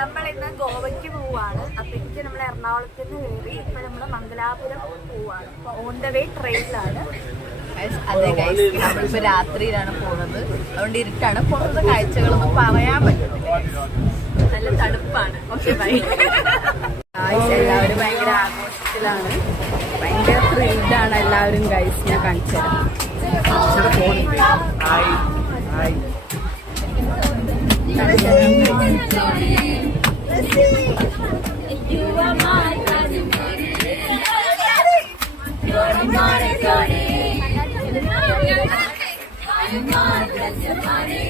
നമ്മളിന്ന് ഗോവയ്ക്ക് പോവാണ്. അപ്പൊ എനിക്ക് നമ്മൾ എറണാകുളത്ത് നിന്ന് കയറി ഇപ്പൊ നമ്മള് മംഗലാപുരം പോവാണ്. അപ്പൊ ഓൺ ദ വേ ട്രെയിനിലാണ്. അതെ ഗൈസ്, നമ്മളിപ്പോ രാത്രിയിലാണ് പോകുന്നത്. അതുകൊണ്ട് ഇരുട്ടാണ്. പുറത്തെ കാഴ്ചകളൊന്നും പറയാൻ പറ്റുന്നില്ല. നല്ല തണുപ്പാണ്. Okay bye. ഗൈസ് എല്ലാവരും ഭയങ്കര ആഘോഷത്തിലാണ്, ഭയങ്കര ത്രില്ഡാണ് എല്ലാവരും. ഗൈസ് ഞാൻ കാണിച്ചു തരാം. You are my